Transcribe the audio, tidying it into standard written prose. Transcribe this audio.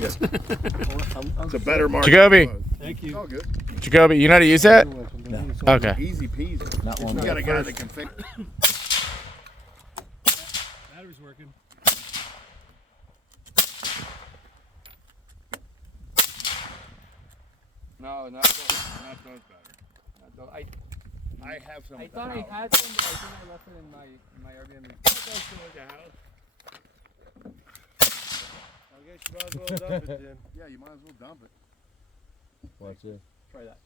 Yeah. It's a better market. Jacoby. Thank you. All good. Jacoby, you know how to use that? No. Okay. Easy peasy. Not one. We got a guy that can fix. Battery's working. No, not those better. Not those. I have some. I at the thought I house. had some, but I think I left it in my Airbnb. I guess you might as well dump it then. Yeah, you might as well dump it. What's it? Try that.